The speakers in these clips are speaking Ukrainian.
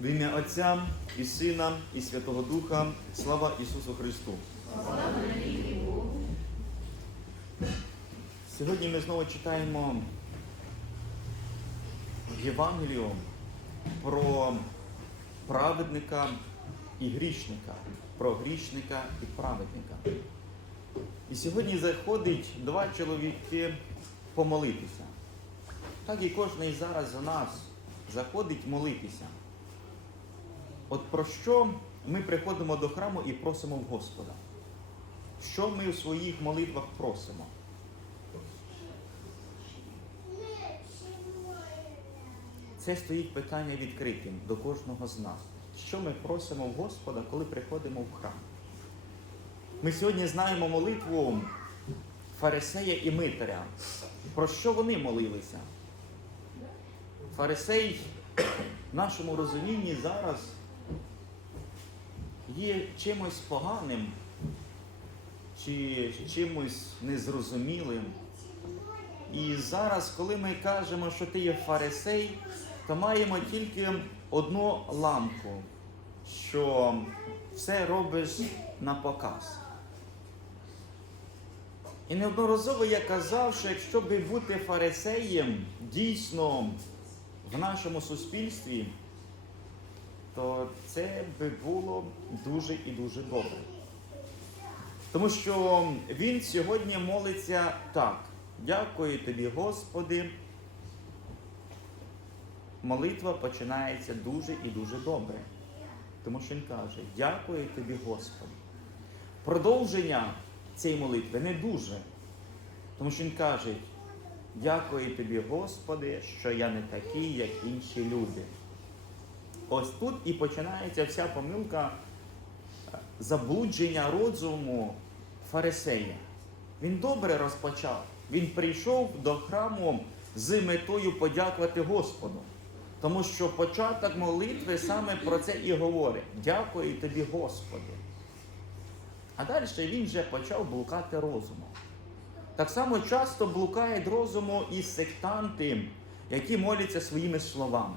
В ім'я Отця і Сина, і Святого Духа. Слава Ісусу Христу! Сьогодні ми знову читаємо Євангелію про праведника і грішника, про грішника і праведника. І сьогодні заходить два чоловіки помолитися. Так і кожен зараз за нас заходить молитися. От про що ми приходимо до храму і просимо в Господа? Що ми у своїх молитвах просимо? Це стоїть питання відкритим до кожного з нас. Що ми просимо в Господа, коли приходимо в храм? Ми сьогодні знаємо молитву Фарисея і Митаря. Про що вони молилися? Фарисей в нашому розумінні зараз є чимось поганим чи чимось незрозумілим. І зараз, коли ми кажемо, що ти є фарисей, то маємо тільки одну ламку, що все робиш на показ. І неодноразово я казав, що якщо би бути фарисеєм дійсно в нашому суспільстві, то це би було дуже і дуже добре. Тому що він сьогодні молиться так. Дякую тобі, Господи. Молитва починається дуже і дуже добре. Тому що він каже, дякую тобі, Господи. Продовження цієї молитви не дуже. Тому що він каже, дякую тобі, Господи, що я не такий, як інші люди. Ось тут і починається вся помилка е, заблудження розуму фарисея. Він добре розпочав. Він прийшов до храму з метою подякувати Господу. Тому що початок молитви саме про це і говорить. Дякую тобі, Господи. А далі він вже почав блукати розумом. Так само часто блукають розуму і сектанти, які моляться своїми словами.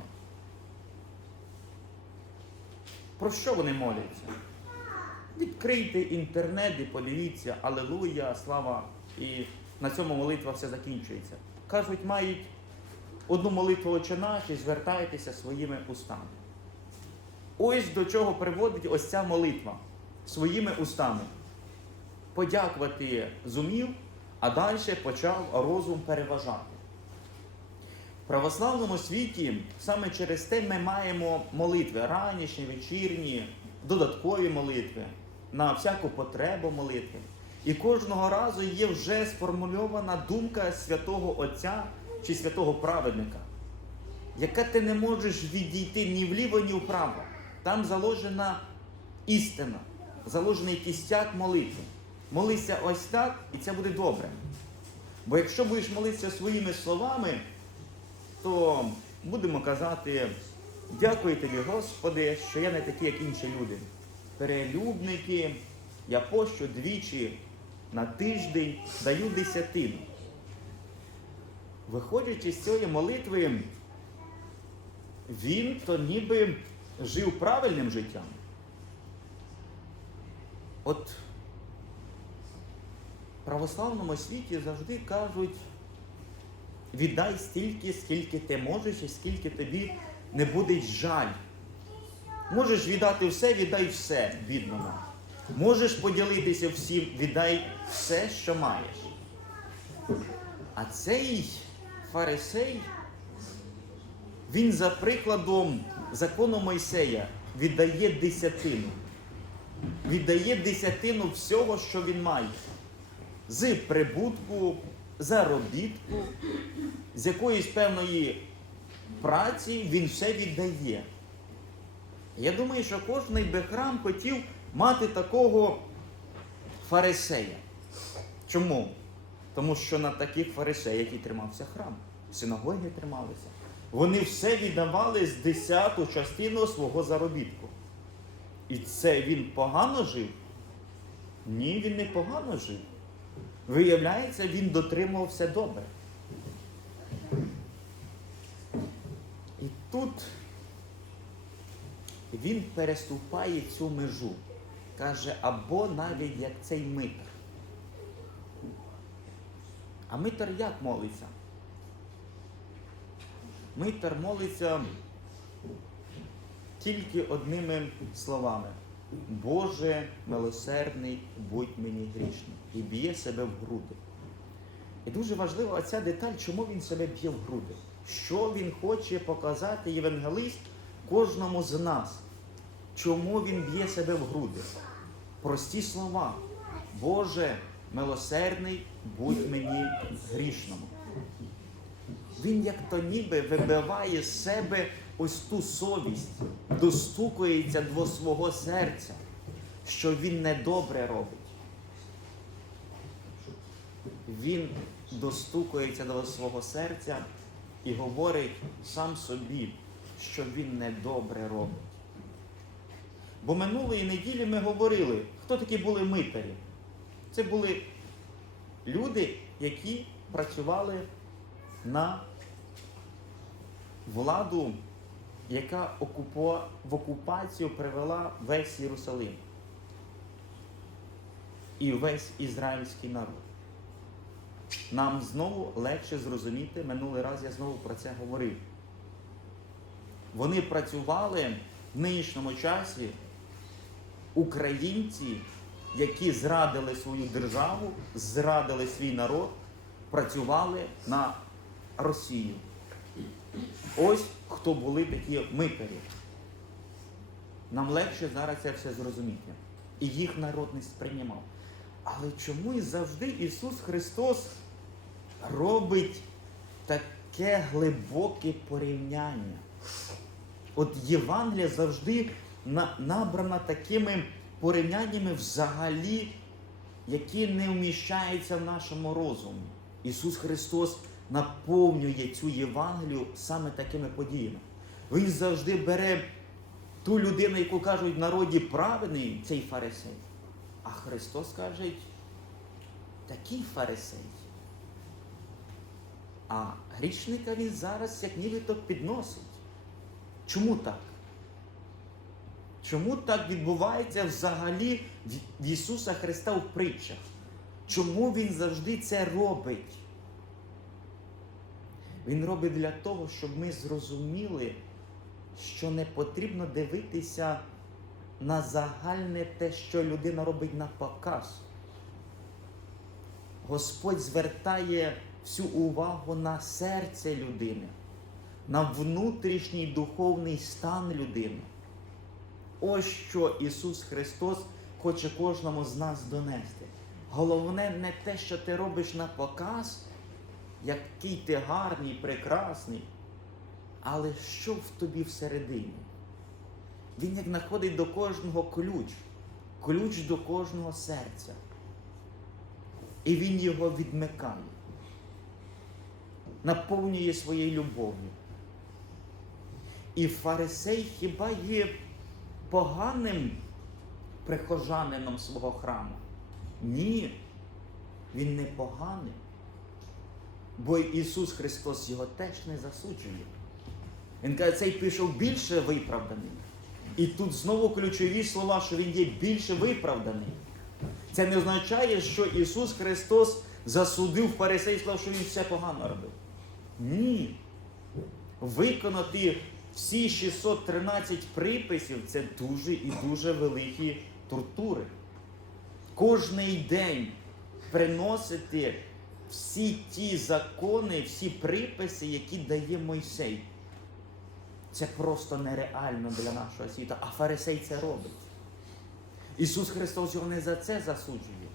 Про що вони моляться? Відкрийте інтернет і подивіться, Алелуя, слава, і на цьому молитва все закінчується. Кажуть, мають одну молитву «Отче наш» і звертайтеся своїми устами. Ось до чого приводить ось ця молитва своїми устами. Подякувати зумів, а далі почав розум переважати. В православному світі саме через те ми маємо молитви ранішні, вечірні, додаткові молитви, на всяку потребу молитви. І кожного разу є вже сформульована думка святого Отця чи святого праведника, яка ти не можеш відійти ні вліво, ні вправо. Там заложена істина, заложений кістяк молитви. Молися ось так, і це буде добре. Бо якщо будеш молитися своїми словами, то будемо казати, дякую тобі, Господи, що я не такий, як інші люди. Перелюбники, я пощу двічі на тиждень даю десятину. Виходячи з цієї молитви, він то ніби жив правильним життям. От в православному світі завжди кажуть, віддай стільки, скільки ти можеш, і скільки тобі не буде жаль. Можеш віддати все, віддай все бідному. Можеш поділитися всім, віддай все, що маєш. А цей фарисей, він за прикладом закону Мойсея віддає десятину. Віддає десятину всього, що він має. З прибутку, заробітку, з якоїсь певної праці він все віддає. Я думаю, що кожний би храм хотів мати такого фарисея. Чому? Тому що на таких фарисеях і тримався храм. Синагоги трималися. Вони все віддавали з десяту частину свого заробітку. І це він погано жив? Ні, він не погано жив. Виявляється, він дотримувався добре. І тут він переступає цю межу. Каже, або навіть як цей митар. А митар як молиться? Митар молиться тільки одними словами. Боже милосердний, будь мені грішним. І б'є себе в груди. І дуже важлива ця деталь, чому він себе б'є в груди. Що він хоче показати євангелист кожному з нас? Чому він б'є себе в груди? Прості слова. Боже милосердний, будь мені грішному. Він як то ніби вибиває з себе ось ту совість, достукується до свого серця, що він недобре робить. Він достукується до свого серця і говорить сам собі, що він недобре робить. Бо минулої неділі ми говорили, хто такі були митарі. Це були люди, які працювали на владу, яка в окупацію привела весь Єрусалим і весь ізраїльський народ. Нам знову легше зрозуміти, минулий раз я знову про це говорив. Вони працювали в нинішньому часі українці, які зрадили свою державу, зрадили свій народ, працювали на Росію. Ось хто були такі митарі. Нам легше зараз це все зрозуміти. І їх народ не сприймав. Але чому і завжди Ісус Христос робить таке глибоке порівняння? От Євангелія завжди набрана такими порівняннями взагалі, які не вміщаються в нашому розумі. Ісус Христос наповнює цю Євангелію саме такими подіями. Він завжди бере ту людину, яку кажуть в народі праведний, цей фарисей. А Христос каже, такий фарисей. А грішника він зараз як нібито підносить. Чому так? Чому так відбувається взагалі в- Ісуса Христа в притчах? Чому Він завжди це робить? Він робить для того, щоб ми зрозуміли, що не потрібно дивитися на загальне те, що людина робить на показ. Господь звертає всю увагу на серце людини, на внутрішній духовний стан людини. Ось що Ісус Христос хоче кожному з нас донести. Головне не те, що ти робиш на показ, який ти гарний, прекрасний, але що в тобі всередині. Він як знаходить до кожного ключ, ключ до кожного серця. І він його відмикає, наповнює своєю любов'ю. І фарисей хіба є поганим прихожанином свого храму? Ні, він не поганий. Бо Ісус Христос його теж не засуджує. Він каже, цей пішов більше виправданий. І тут знову ключові слова, що він є більше виправданий. Це не означає, що Ісус Христос засудив фарисей і сказав, що він все погано робив. Ні. Виконати всі 613 приписів це дуже і дуже великі тортури. Кожний день приносити всі ті закони, всі приписи, які дає Мойсей. Це просто нереально для нашого світу, а фарисей це робить. Ісус Христос його не за це засуджує.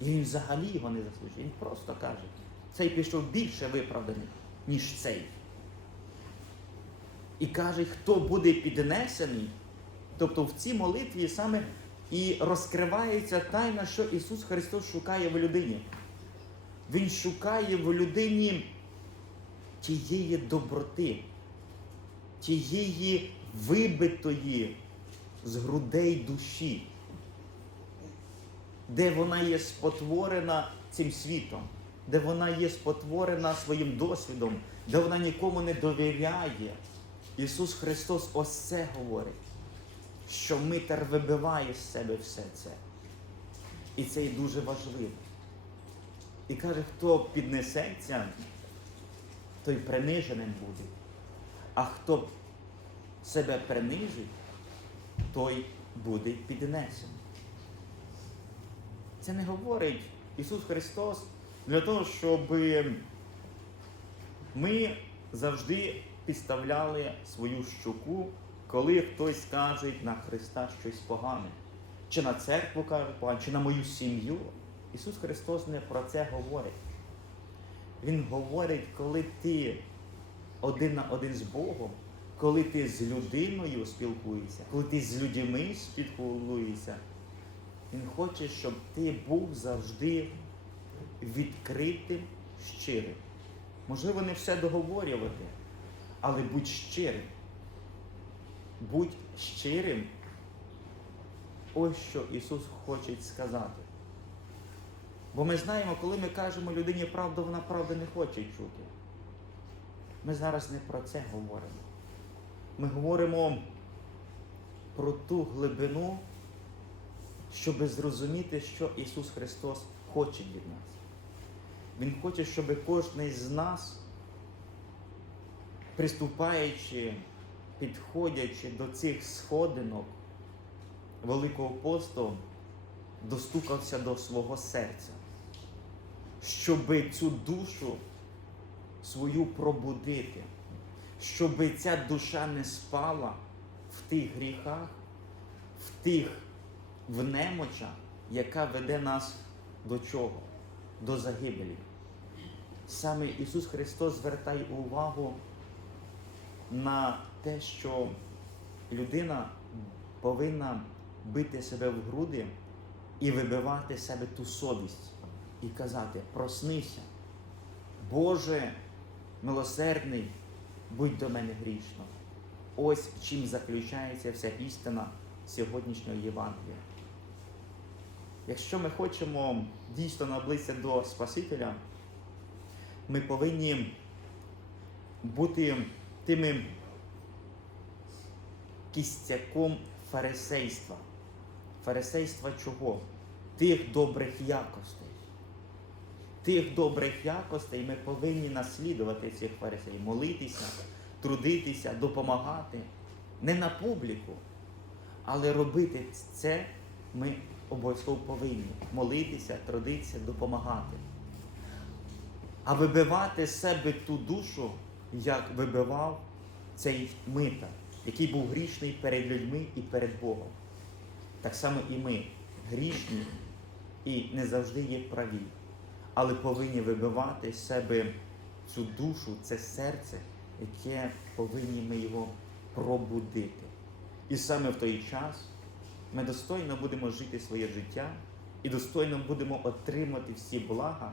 І Він взагалі його не засуджує. Він просто каже, цей пішов більше виправданий, ніж цей. І каже, хто буде піднесений, тобто в цій молитві саме і розкривається тайна, що Ісус Христос шукає в людині. Він шукає в людині тієї доброти, тієї вибитої з грудей душі, де вона є спотворена цим світом, де вона є спотворена своїм досвідом, де вона нікому не довіряє, Ісус Христос ось це говорить, що митар вибиває з себе все це. І це і дуже важливо. І каже, хто піднесеться, той приниженим буде. А хто себе принижить, той буде піднесений. Це не говорить Ісус Христос для того, щоб ми завжди підставляли свою щуку, коли хтось скаже на Христа щось погане. Чи на церкву каже погане, чи на мою сім'ю. Ісус Христос не про це говорить. Він говорить, коли ти один на один з Богом, коли ти з людиною спілкуєшся, коли ти з людьми спілкуєшся, Він хоче, щоб ти був завжди відкритим, щирим. Можливо, не все договорювати, але будь щирим. Будь щирим. Ось що Ісус хоче сказати. Бо ми знаємо, коли ми кажемо людині правду, вона правди не хоче чути. Ми зараз не про це говоримо. Ми говоримо про ту глибину, щоб зрозуміти, що Ісус Христос хоче від нас. Він хоче, щоб кожен з нас, приступаючи, підходячи до цих сходинок Великого посту, достукався до свого серця, щоб цю душу свою пробудити, щоб ця душа не спала в тих гріхах, в тих немочах, яка веде нас до чого? До загибелі. Саме Ісус Христос звертає увагу на те, що людина повинна бити себе в груди і вибивати себе ту совість і казати: проснися, Боже милосердний, будь до мене грішно. Ось чим заключається вся істина сьогоднішнього Євангелія. Якщо ми хочемо дійсно наблизитися до Спасителя, ми повинні бути тими кістяком фарисейства. Фарисейства чого? Тих добрих якостей. Тих добрих якостей ми повинні наслідувати цих фарисеїв, молитися, трудитися, допомагати. Не на публіку, але робити це ми обов'язково повинні. Молитися, трудитися, допомагати. А вибивати з себе ту душу, як вибивав цей митар, який був грішний перед людьми і перед Богом. Так само і ми грішні і не завжди є праві, але повинні вибивати з себе цю душу, це серце, яке повинні ми його пробудити. І саме в той час ми достойно будемо жити своє життя і достойно будемо отримати всі блага,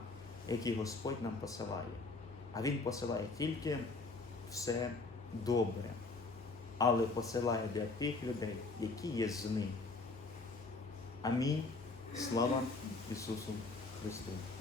які Господь нам посилає. А Він посилає тільки все добре, але посилає для тих людей, які є з ним. Амінь. Слава Ісусу Христу!